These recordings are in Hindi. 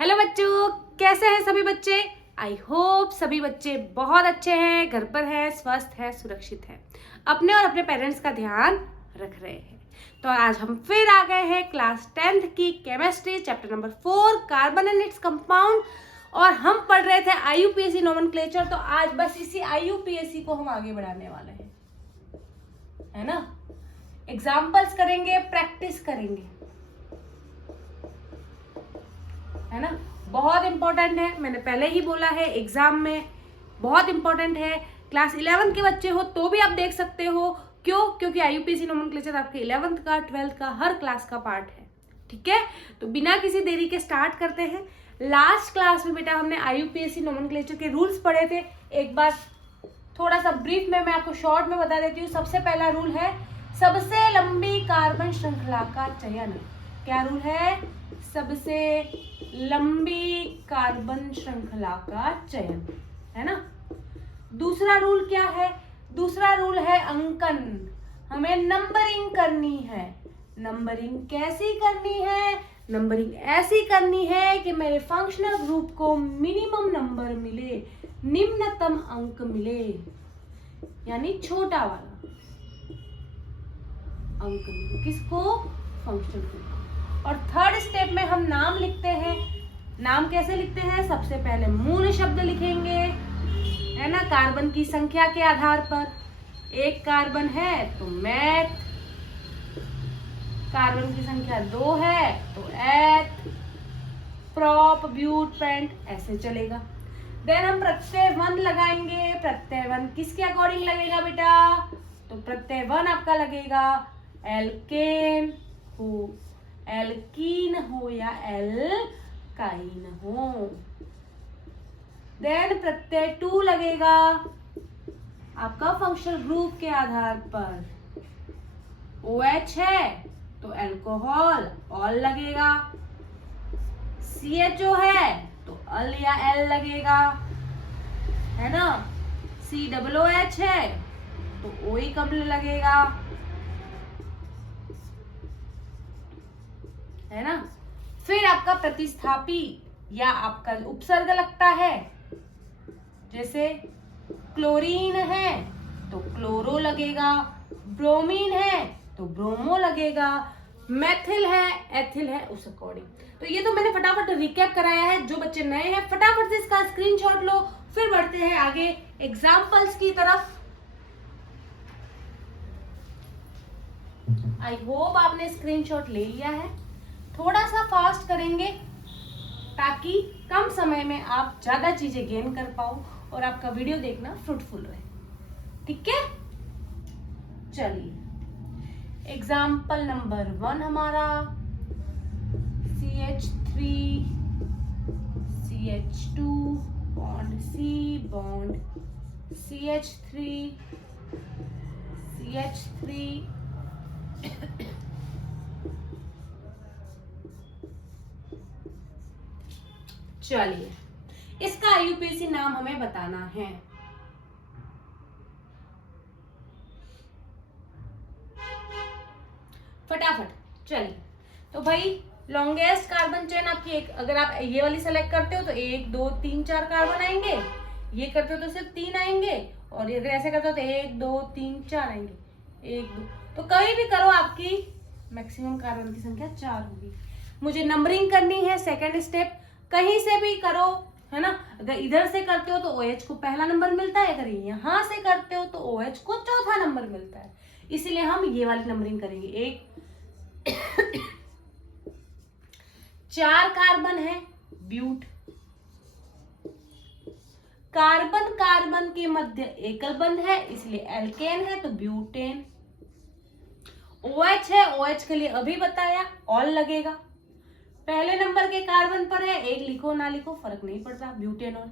हेलो बच्चों, कैसे हैं सभी बच्चे। आई होप सभी बच्चे बहुत अच्छे हैं, घर पर हैं, स्वस्थ हैं, सुरक्षित हैं, अपने और अपने पेरेंट्स का ध्यान रख रहे हैं। तो आज हम फिर आ गए हैं क्लास 10th की chemistry chapter number 4 carbon and its compound, और हम पढ़ रहे थे आईयूपीएसी नोमेनक्लेचर। तो आज बस इसी आईयूपीएसी को हम आगे बढ़ाने वाले हैं, है ना। एग्जाम्पल्स करेंगे, प्रैक्टिस करेंगे, है ना। बहुत इंपॉर्टेंट है, मैंने पहले ही बोला है, एग्जाम में बहुत इंपॉर्टेंट है। क्लास 11 के बच्चे हो तो भी आप देख सकते हो, क्यों? क्योंकि आईयूपीएसी नोमेनक्लेचर आपके 11th का 12th का हर क्लास का पार्ट है, ठीक है। तो बिना किसी देरी के स्टार्ट करते हैं। लास्ट क्लास में बेटा हमने आईयूपीएसी नोमेनक्लेचर के रूल्स पढ़े थे। एक बार थोड़ा सा ब्रीफ में मैं आपको शॉर्ट में बता देती हूँ। सबसे पहला रूल है सबसे लंबी कार्बन श्रृंखला का चयन। क्या रूल है? सबसे लंबी कार्बन श्रृंखला का चयन, है ना। दूसरा रूल क्या है? दूसरा रूल है अंकन। हमें नंबरिंग करनी है। नंबरिंग कैसी करनी है? नंबरिंग ऐसी करनी है कि मेरे फंक्शनल ग्रुप को मिनिमम नंबर मिले, निम्नतम अंक मिले, यानी छोटा वाला अंक मिले। किसको? Functional group. और थर्ड स्टेप में हम नाम लिखते हैं। नाम कैसे लिखते हैं? सबसे पहले मूल शब्द लिखेंगे, है ना, कार्बन की संख्या के आधार पर। एक कार्बन है तो मैथ, कार्बन की संख्या 2 है तो एथ, प्रॉप, ब्यूट, पेंट, ऐसे चलेगा। देन हम प्रत्यय वन लगाएंगे। प्रत्यय वन किसके अकॉर्डिंग लगेगा बेटा? तो प्रत्यय वन आपका लगेगा एल्केन हो, एल्कीन हो या एल्काइन हो। देन प्रत्यय 2 लगेगा आपका फंक्शनल ग्रुप के आधार पर। OH है तो अल्कोहल, ऑल लगेगा। CHO है तो अल या एल लगेगा, है ना। COOH है तो OE कम्ल लगेगा, है ना। फिर आपका प्रतिस्थापी या आपका उपसर्ग लगता है। जैसे क्लोरीन है तो क्लोरो लगेगा, ब्रोमीन है तो ब्रोमो लगेगा, मेथिल है, एथिल है, उस अकॉर्डिंग। तो ये तो मैंने फटाफट रिकैप कराया है। जो बच्चे नए हैं फटाफट से इसका स्क्रीनशॉट लो, फिर बढ़ते हैं आगे एग्जाम्पल्स की तरफ। आई होप आपने स्क्रीनशॉट ले लिया है। थोड़ा सा फास्ट करेंगे ताकि कम समय में आप ज्यादा चीजें गेन कर पाओ और आपका वीडियो देखना फ्रूटफुल रहे, ठीक है। चलिए एग्जाम्पल नंबर 1 हमारा CH3 CH2 bond C bond CH3 CH3 चलिए इसका आईयूपीएसी नाम हमें बताना है। फटाफट चलिए। तो भाई लॉन्गेस्ट कार्बन चेन आपकी एक, अगर आप ये वाली सेलेक्ट करते हो तो 1 2 3 4 कार्बन आएंगे। ये करते हो तो सिर्फ 3 आएंगे, और अगर ऐसे करते हो तो 1 2 3 4 आएंगे। 1 2, तो कहीं भी करो आपकी मैक्सिमम कार्बन की संख्या 4 होगी। मुझे नंबरिंग करनी है। सेकेंड स्टेप कहीं से भी करो, है ना। अगर इधर से करते हो तो OH को पहला नंबर मिलता है, अगर यहां से करते हो तो OH को चौथा नंबर मिलता है। इसीलिए हम ये वाली नंबरिंग करेंगे। 4 कार्बन है, ब्यूट। कार्बन कार्बन के मध्य एकल बंध है, इसलिए एल्केन है तो ब्यूटेन। OH है, OH के लिए अभी बताया ऑल लगेगा। पहले नंबर के कार्बन पर है, एक लिखो ना लिखो फर्क नहीं पड़ता, ब्यूटेनॉल।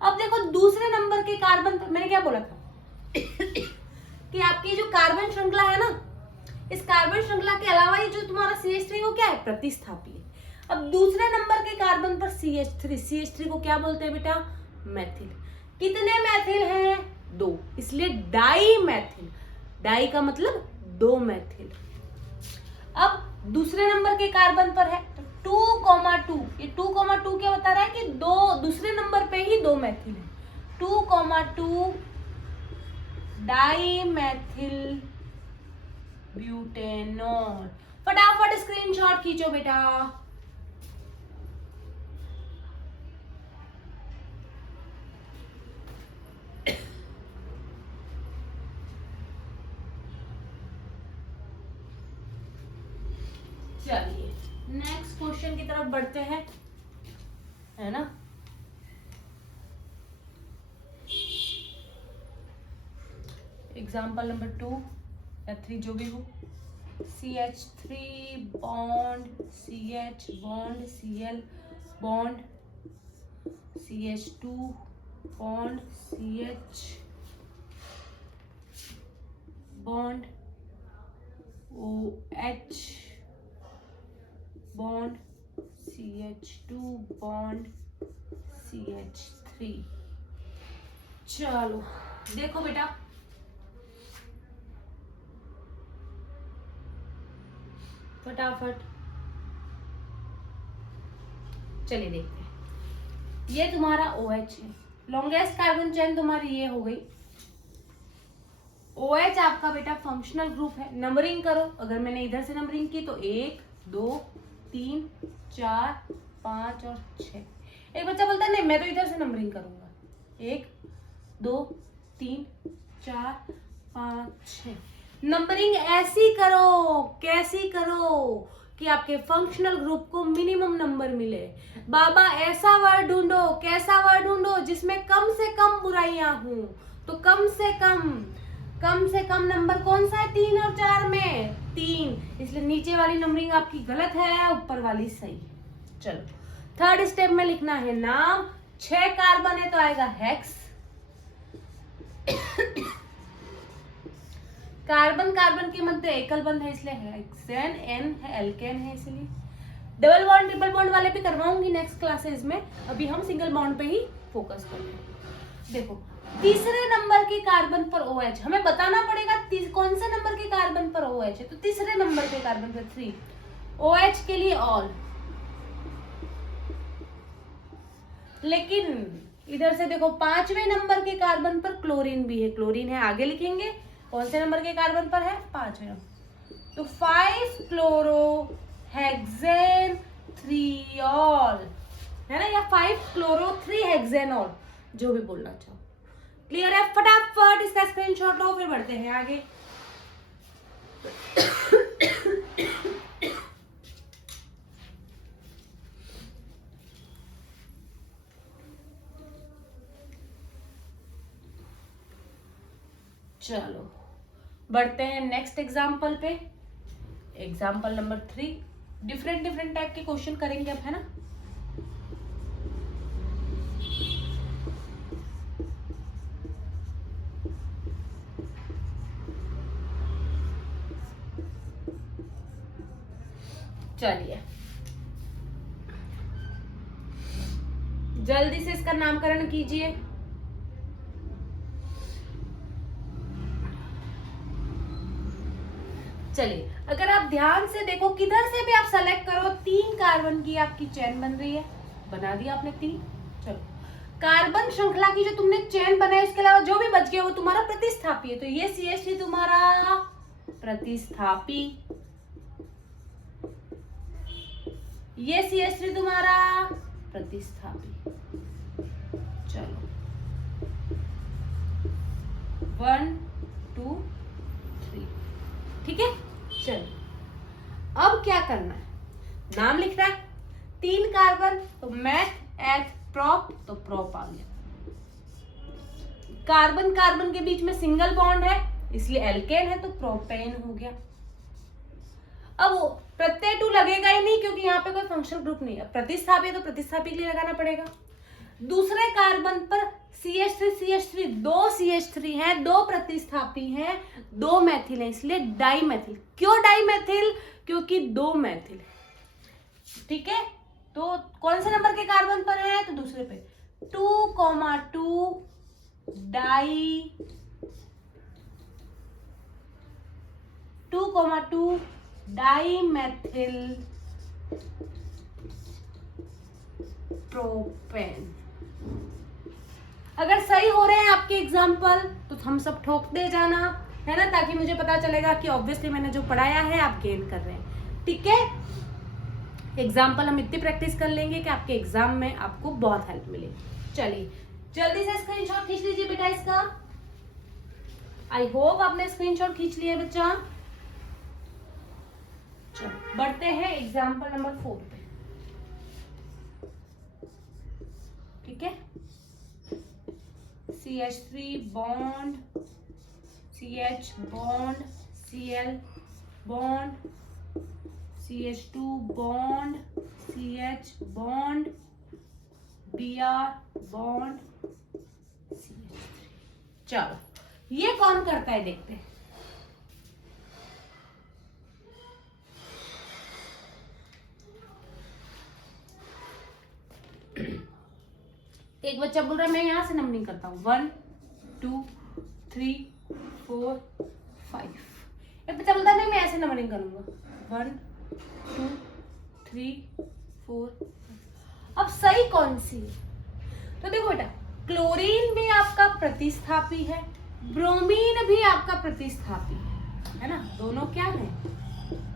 अब देखो दूसरे नंबर के कार्बन पर मैंने क्या बोला था कि आपकी जो कार्बन श्रृंखला है ना, इस कार्बन श्रृंखला के अलावा ये जो तुम्हारा CH3 वो क्या है? प्रतिस्थापी है। अब दूसरे नंबर के कार्बन पर CH3 को क्या बोलते हैं बेटा? मैथिल। कितने मैथिल हैं? 2, इसलिए डाई मैथिल। डाई का मतलब 2 मैथिल। अब दूसरे नंबर के कार्बन पर है तो 2,2, ये 2,2 क्या दो मैथिल है, 2,2 डाइमेथिल ब्यूटेनॉल। फटाफट स्क्रीनशॉट खींचो बेटा। चलिए नेक्स्ट क्वेश्चन की तरफ बढ़ते हैं, है ना। एग्जाम्पल नंबर 2 या 3 जो भी हो, CH3 bond CH bond Cl bond CH2 bond CH bond OH bond CH2 bond CH3। चलो देखो बेटा, फटाफट चलिए देखते हैं। ये तुम्हारा OH है, लॉन्गेस्ट कार्बन चेन तुम्हारी ये हो गई। OH आपका बेटा फंक्शनल ग्रुप है। नंबरिंग करो, अगर मैंने इधर से नंबरिंग की तो 1 2 3 4 5 और 6। एक बच्चा बोलता है नहीं मैं तो इधर से नंबरिंग करूंगा, 1 2 3 4 5 6। नंबरिंग ऐसी करो, कैसी करो कि आपके फंक्शनल ग्रुप को मिनिमम नंबर मिले। बाबा ऐसा वर्ड ढूंढो, कैसा वर्ड ढूंढो जिसमें कम से कम बुराइयां हो। तो कम से कम नंबर कौन सा है 3 और 4 में 3, इसलिए नीचे वाली नंबरिंग आपकी गलत है, ऊपर वाली सही है। चलो थर्ड स्टेप में लिखना है नाम। 6 कार्बन है तो आएगा हेक्स। कार्बन कार्बन के मध्य एकल बंध है इसलिए हेक्सेन, N है एल्केन है इसलिए। डबल बॉन्ड ट्रिपल बॉन्ड वाले भी करवाऊंगी नेक्स्ट क्लासेस में, अभी हम सिंगल बॉन्ड पे ही फोकस करेंगे। देखो तीसरे नंबर के कार्बन पर OH, हमें बताना पड़ेगा कौन से नंबर के कार्बन पर OH है, तो तीसरे नंबर के कार्बन पर 3। OH के लिए ऑल, लेकिन इधर से देखो 5वें नंबर के कार्बन पर क्लोरीन भी है। क्लोरीन है आगे लिखेंगे, कौन से नंबर के कार्बन पर है 5वें नंबर, तो 5 क्लोरो हेक्सेन 3 ऑल, है ना, या 5 क्लोरो 3 हेक्सेनॉल, जो भी बोलना चाहो। क्लियर है? फटाफट इसका स्क्रीनशॉट लो, फिर बढ़ते हैं आगे। चलो बढ़ते हैं नेक्स्ट एग्जाम्पल पे। Example number 3। डिफरेंट टाइप के क्वेश्चन करेंगे अब, है ना। चलिए जल्दी से इसका नामकरण कीजिए। चलिए अगर आप ध्यान से देखो, किधर से भी आप सेलेक्ट करो, 3 कार्बन की आपकी चेन बन रही है। बना दिया आपने 3। चलो कार्बन श्रृंखला की जो तुमने चेन बनाई उसके अलावा जो भी बच गया वो तुम्हारा प्रतिस्थापी है। तो ये CH3 तुम्हारा प्रतिस्थापी, ये CH3 तुम्हारा प्रतिस्थापी। चलो 1 2 3, ठीक है। चलो अब क्या करना है, नाम लिखना है। 3 कार्बन तो मैथ एथ प्रोप, तो प्रोप आ गया। कार्बन कार्बन के बीच में सिंगल बॉन्ड है इसलिए एल्केन है तो प्रोपेन हो गया। अब प्रत्यय टू लगेगा ही नहीं क्योंकि यहाँ पे कोई फंक्शनल ग्रुप नहीं है। प्रतिस्थापी तो प्रतिस्थापी के लिए लगाना पड़ेगा। दूसरे कार्बन पर CH3 दो CH3 हैं, 2 प्रतिस्थापी हैं, 2 मैथिल है इसलिए डाइमेथिल। क्यों डाइमेथिल? क्योंकि 2 मैथिल, ठीक है। तो कौन से नंबर के कार्बन पर है? तो दूसरे पे 2,2 डाइमेथिल प्रोपेन। अगर सही हो रहे हैं आपके एग्जाम्पल तो हम सब ठोक दे जाना, है ना, ताकि मुझे पता चलेगा कि ऑब्वियसली मैंने जो पढ़ाया है आप गेन कर रहे हैं। ठीक है, एग्जाम्पल हम इतनी प्रैक्टिस कर लेंगे कि आपके एग्जाम में आपको बहुत हेल्प मिले। चलिए जल्दी से स्क्रीनशॉट खींच लीजिए बेटा इसका। आई होप आपने स्क्रीनशॉट खींच लिया बच्चा। चलो बढ़ते हैं एग्जाम्पल नंबर 4 पे। ठीक है, CH3 bond CH bond Cl bond CH2 bond CH bond Br bond CH3। चलो ये कौन करता है देखते हैं। एक बच्चा बोल रहा है मैं यहां से नंबरिंग करता हूं 1 2 3 4 5। एक बच्चा बोलता है नहीं मैं ऐसे नंबरिंग करूंगा 1 2 3 4। अब सही कौन सी है? तो देखो बेटा, क्लोरीन भी आपका प्रतिस्थापी है, ब्रोमीन भी आपका प्रतिस्थापी है ना, दोनों क्या है?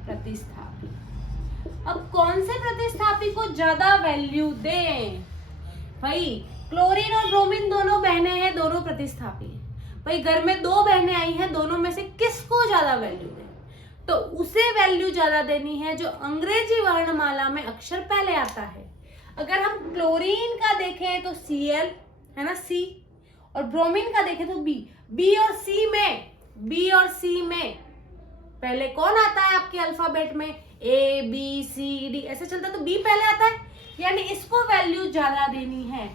प्रतिस्थापी। अब कौन से प्रतिस्थापी को ज्यादा वैल्यू दें? भाई क्लोरीन और ब्रोमीन दोनों बहनें हैं, दोनों प्रतिस्थापी हैं। भाई घर में 2 बहनें आई हैं, दोनों में से किसको ज्यादा वैल्यू दें? तो उसे वैल्यू ज्यादा देनी है जो अंग्रेजी वर्णमाला में अक्षर पहले आता है। अगर हम क्लोरीन का देखें तो Cl है ना, C, और ब्रोमीन का देखें तो B। B और C में पहले कौन आता है आपके अल्फाबेट में? A B C D ऐसे चलता है, तो B पहले आता है, यानी इसको वैल्यू ज्यादा देनी है।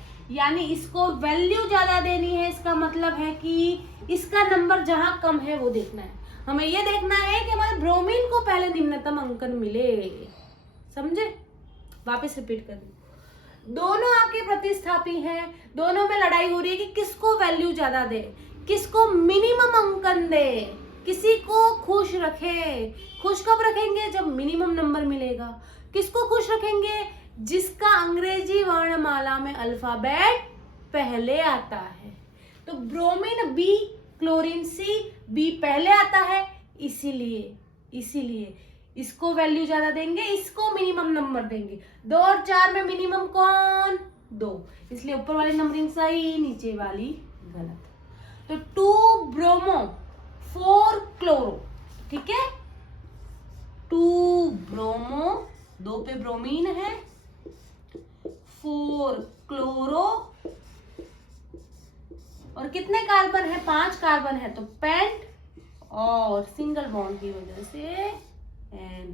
इसका मतलब है कि इसका नंबर जहां कम है वो देखना है। हमें ये देखना है कि हमारे ब्रोमीन को पहले निम्नतम अंकन मिले। समझे? वापस रिपीट कर दूं, दोनों आपके प्रतिस्थापी हैं, दोनों में लड़ाई हो रही है कि किसको वैल्यू ज्यादा दे, किसको मिनिमम अंकन दे, किसी को खुश रखे। खुश कब रखेंगे? जब मिनिमम नंबर मिलेगा। किसको खुश रखेंगे? जिसका अंग्रेजी वर्णमाला में अल्फाबेट पहले आता है। तो bromine B, chlorine C, B पहले आता है, इसीलिए इसको वैल्यू ज्यादा देंगे, इसको मिनिमम नंबर देंगे। 2 और 4 में मिनिमम कौन? 2, इसलिए ऊपर वाली नंबरिंग सही, नीचे वाली गलत। तो 2 ब्रोमो 4 क्लोरो। ठीक है, 2 ब्रोमो, 2 पे ब्रोमीन है, 4 क्लोरो, और कितने कार्बन है? 5 कार्बन है, तो पेंट, और सिंगल बॉन्ड की वजह से एन।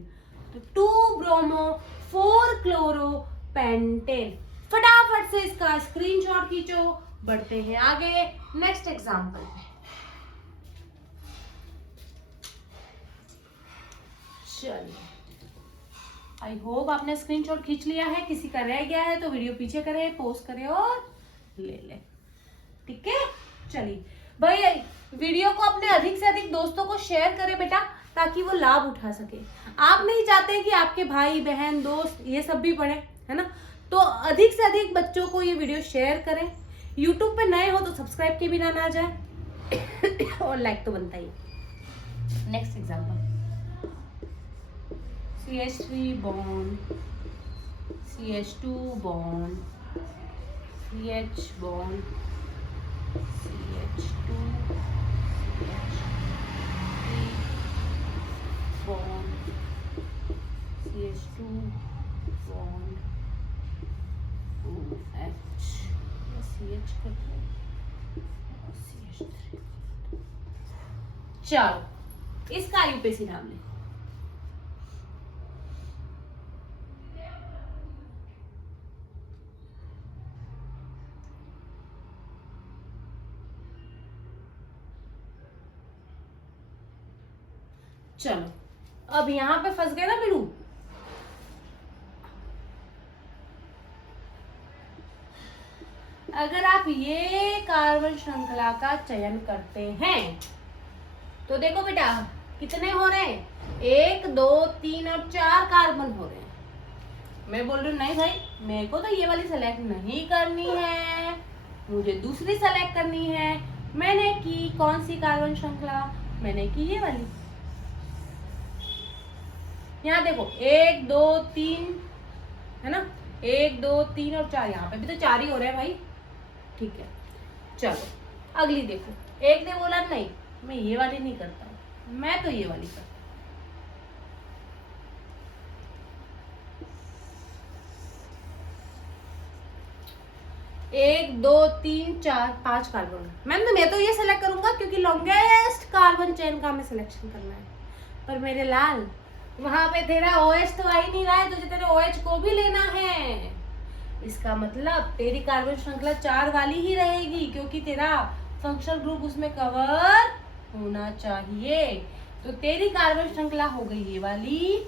तो 2 ब्रोमो 4 क्लोरो पेंटेन। फटाफट से इसका स्क्रीनशॉट खींचो। बढ़ते हैं आगे नेक्स्ट एग्जांपल में। चलिए, आई होप आपने स्क्रीनशॉट खींच लिया है। किसी का रह गया है तो वीडियो पीछे करें, पॉज करें और ले लें। ठीक है, चलिए भाई वीडियो को अपने अधिक से अधिक दोस्तों को शेयर करें बेटा, ताकि वो लाभ उठा सके। आप नहीं चाहते कि आपके भाई बहन दोस्त ये सब भी पढ़े, है ना, तो अधिक से अधिक बच्चों को ये वीडियो शेयर करें। यूट्यूब पे नए हो तो सब्सक्राइब के बिना ना जाए और लाइक तो बनता ही। Next example, CH3 bond CH2 bond CH bond CH2 CH3 bond CH2 bond OH, CH करते हैं और CH3। चलो इसका आईयूपीएसी नाम ले। चलो अब यहां पे फंस गए ना बिलू। अगर आप ये कार्बन श्रृंखला का चयन करते हैं तो देखो बेटा कितने हो रहे हैं, 1 2 3 और 4 कार्बन हो रहे हैं। मैं बोल रही हूँ नहीं भाई मेरे को तो ये वाली सेलेक्ट नहीं करनी है, मुझे दूसरी सेलेक्ट करनी है। मैंने की कौन सी कार्बन श्रृंखला, मैंने की ये वाली। यहाँ देखो 1 2 3 है ना, 1 2 3 और 4, यहाँ पे भी तो 4 ही हो रहे हैं भाई। ठीक है, चलो अगली देखो। एक ने बोला नहीं मैं ये वाली नहीं करता हूँ, मैं तो ये वाली करता हूँ। 1 2 3 4 5 कार्बन। मैम तो मैं तो ये सेलेक्ट करूंगा क्योंकि लॉन्गेस्ट कार्बन चेन का हमें सिलेक्शन करना है। पर मेरे लाल वहां पे तेरा OH तो आ ही नहीं रहा है, तुझे तेरे OH को भी लेना है। इसका मतलब तेरी कार्बन श्रृंखला 4 वाली ही रहेगी क्योंकि तेरा फंक्शनल ग्रुप उसमें कवर होना चाहिए। तो तेरी कार्बन श्रृंखला हो गई ये वाली।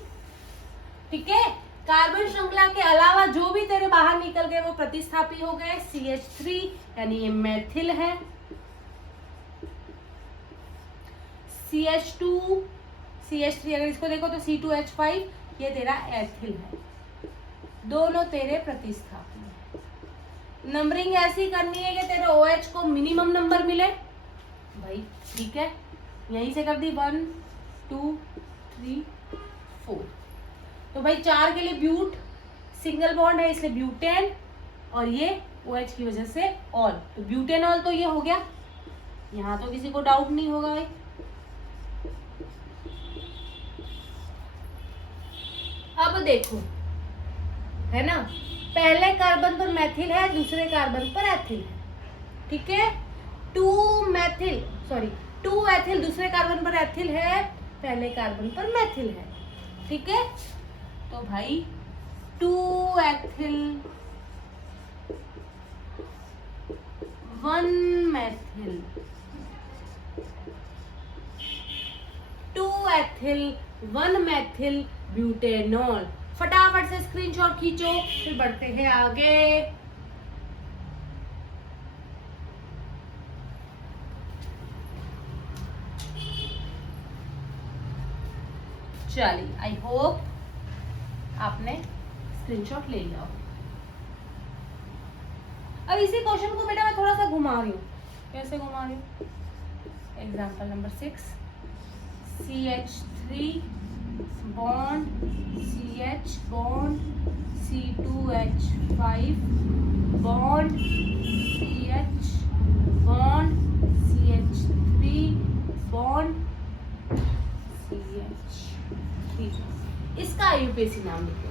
ठीक है, कार्बन श्रृंखला के अलावा जो भी तेरे बाहर निकल गए वो प्रतिस्थापी हो गए। CH3 यानी ये मेथिल है। CH2 CH3 अगर इसको देखो तो C2H5 ये तेरा एथिल है। दोनों तेरे प्रतिस्थापी है। नंबरिंग ऐसी करनी है कि तेरे OH को मिनिमम नंबर मिले भाई। ठीक है, यहीं से कर दी 1 2 3 4। तो भाई 4 के लिए ब्यूट सिंगल बॉन्ड है इसलिए ब्यूटेन, और ये OH की वजह से ऑल, तो ब्यूटेनॉल तो ये हो गया। यहाँ तो किसी को डाउट नहीं होगा भाई। अब देखो है ना, पहले कार्बन पर मेथिल है, दूसरे कार्बन पर एथिल है। ठीक है, 2 एथिल दूसरे कार्बन पर एथिल है, पहले कार्बन पर मेथिल है। ठीक है, तो भाई 2 ethyl 1 methyl, 2 ethyl 1 methyl butanol. फटाफट से स्क्रीनशॉट खींचो, फिर बढ़ते हैं आगे। चलिए, आई होप आपने स्क्रीनशॉट ले लिया। अब इसी क्वेश्चन को बेटा मैं थोड़ा सा घुमा रही हूँ। कैसे घुमा रही हूँ? Example number 6, CH3 bond CH bond C2H5 bond CH bond CH3 bond CH3। इसका यूपीएससी नाम लिखो।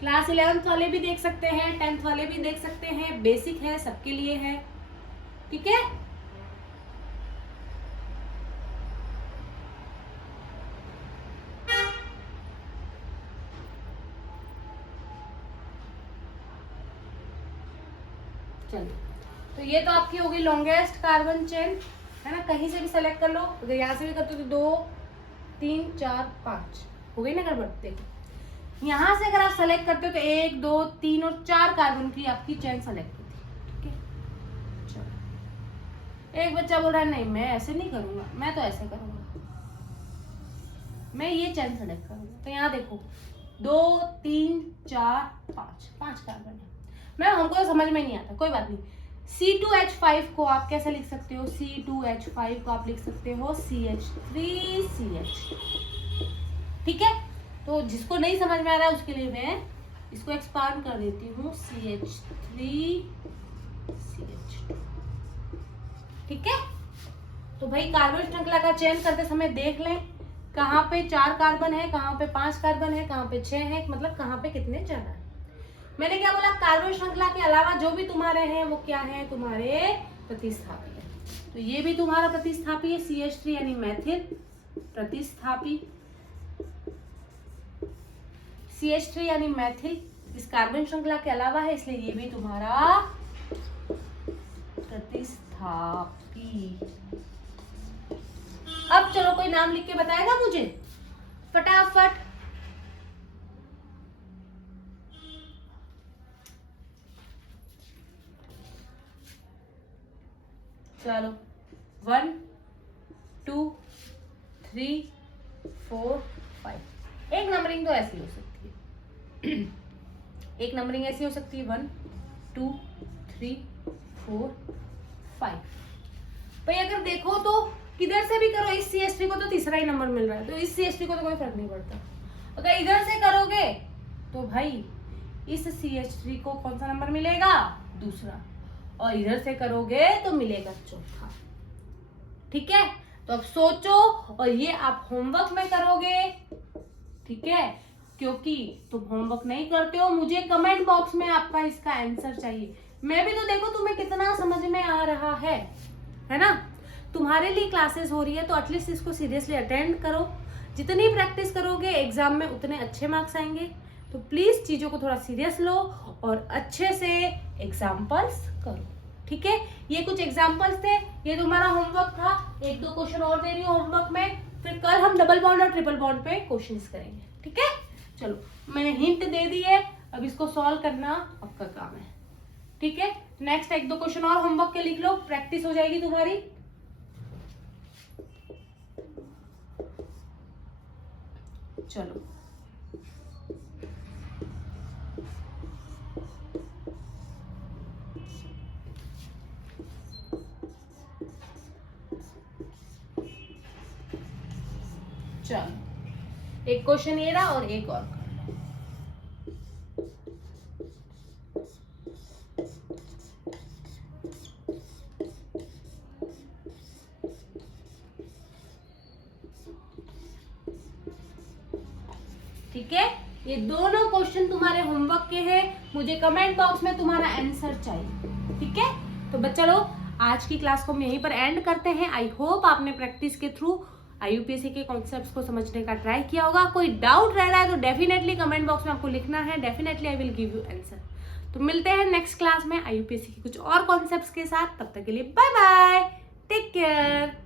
क्लास 11th वाले भी देख सकते हैं, 10th वाले भी देख सकते हैं, बेसिक है, सबके लिए है। ठीक है, चलो तो ये तो आपकी होगी लॉन्गेस्ट कार्बन चेन, है ना। कहीं से भी सेलेक्ट कर लो, अगर यहाँ से भी करते हो तो 2 3 4 5 हो गई ना गड़बड़। देखो यहाँ से अगर आप सेलेक्ट करते हो तो 1 2 3 और 4 कार्बन की आपकी चेन सेलेक्ट होती है। ठीक है, चलो एक बच्चा बोल रहा है नहीं मैं ऐसे नहीं करूंगा, मैं तो ऐसे करूंगा, मैं ये चेन सेलेक्ट करूंगा। तो यहाँ देखो 2 3 4 5 कार्बन है। मैम हमको तो समझ में नहीं आता, कोई बात नहीं। C2H5 को आप कैसे लिख सकते हो? C2H5 को आप लिख सकते हो CH3CH। ठीक है, तो जिसको नहीं समझ में आ रहा है उसके लिए मैं इसको एक्सपांड कर देती हूँ CH3CH2। ठीक है, तो भाई कार्बन श्रृंखला का चयन करते समय देख लें कहाँ पे 4 कार्बन है, कहाँ पे 5 कार्बन है, कहाँ पे 6 है, मतलब कहाँ पे कितने ज्यादा है। मैंने क्या बोला, कार्बन श्रृंखला के अलावा जो भी तुम्हारे हैं वो क्या है, तुम्हारे प्रतिस्थापी है। तो ये भी तुम्हारा प्रतिस्थापी है, CH3 यानी मेथिल प्रतिस्थापी। CH3 यानी मेथिल इस कार्बन श्रृंखला के अलावा है, इसलिए ये भी तुम्हारा प्रतिस्थापी। अब चलो कोई नाम लिख के बताएगा मुझे फटाफट। चलो 1 2 3 4 5। एक नंबरिंग तो ऐसी हो सकती है एक नंबरिंग ऐसी हो सकती है 1 2 3 4 5। भाई अगर देखो तो किधर से भी करो, इस CH3 को तो तीसरा ही नंबर मिल रहा है, तो इस CH3 को तो कोई फर्क नहीं पड़ता। अगर इधर से करोगे तो भाई इस CH3 को कौन सा नंबर मिलेगा, दूसरा, और इधर से करोगे तो मिलेगा चौथा। ठीक है, तो अब सोचो और ये आप होमवर्क में करोगे। ठीक है, क्योंकि तुम होमवर्क नहीं करते हो, मुझे कमेंट बॉक्स में आपका इसका आंसर चाहिए। मैं भी तो देखो तुम्हें कितना समझ में आ रहा है ना। तुम्हारे लिए क्लासेस हो रही है तो एटलीस्ट इसको सीरियसली अटेंड करो। जितनी प्रैक्टिस करोगे एग्जाम में उतने अच्छे मार्क्स आएंगे। तो प्लीज चीजों को थोड़ा सीरियस लो और अच्छे से एग्जाम्पल्स करो। ठीक है, ये कुछ एग्जाम्पल्स थे, ये तुम्हारा होमवर्क था। 1-2 क्वेश्चन और दे रही हूँ होमवर्क में, फिर कल हम डबल बॉन्ड और ट्रिपल बॉन्ड पे क्वेश्चंस करेंगे। ठीक है, चलो मैंने हिंट दे दी है, अब इसको सॉल्व करना आपका काम है। ठीक है, नेक्स्ट 1-2 क्वेश्चन और होमवर्क के लिख लो, प्रैक्टिस हो जाएगी तुम्हारी। चलो चलो, एक क्वेश्चन ये रहा और एक और कर लो। ठीक है, ये दोनों क्वेश्चन तुम्हारे होमवर्क के हैं, मुझे कमेंट बॉक्स में तुम्हारा आंसर चाहिए। ठीक है, तो बच्चा लोग आज की क्लास को हम यहीं पर एंड करते हैं। आई होप आपने प्रैक्टिस के थ्रू IUPAC के कॉन्सेप्ट्स को समझने का ट्राई किया होगा। कोई डाउट रह रहा है तो डेफिनेटली कमेंट बॉक्स में आपको लिखना है, definitely I will give you answer. तो मिलते हैं नेक्स्ट क्लास में IUPAC के कुछ और कॉन्सेप्ट्स के साथ। तब तक के लिए बाय बाय, टेक केयर।